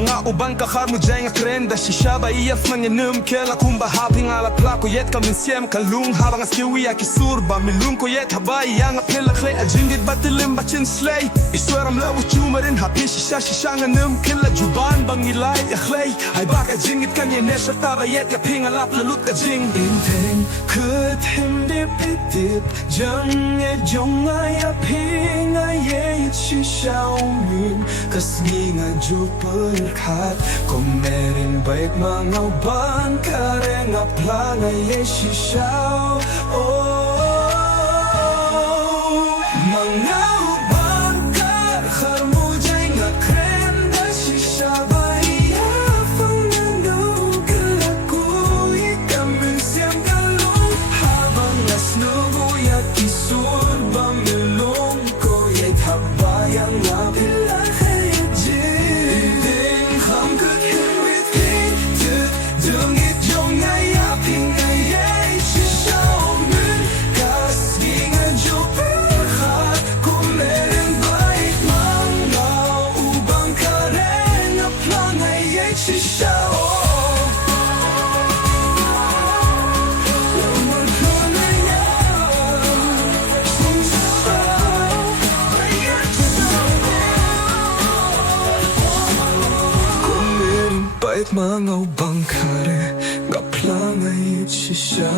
Mga ubang kakar mo dyan nga trenda Shishaba iyaf man yanum Kela kumba haping ala plako Yet kamin siyem kalung Habang askiwi akisurba Milung ko yet habay Yang apila klay Ajingit batilim bachin slay Isweram lawu chumarin Hapi shisha nga num Kila juban bang ilay Akhlay Ay baka jingit kanya Nesha tara yet Kaping alap lalut ka jing Inteng Kut hindi pitip Jang e jong ay aping ay shisha umin Kasngi nga jupul kat Kung meron ba'y mga uban Kare nga plan ay shisha Mga uban kar mo dyan nga krenda Shisha ba'y afang nanugal ako Ikamin siyang galong Habang nasnuguyak isun Bamilong ko yet habayang wapilang hayajin Ding ham good him with king Dung it jong ay aping ay shisha umin Kasgi nga jupil hat Kung meron ba'y mga ubang karen Aplang ay shisha Bait mga ubang kare Gaplang ay shisha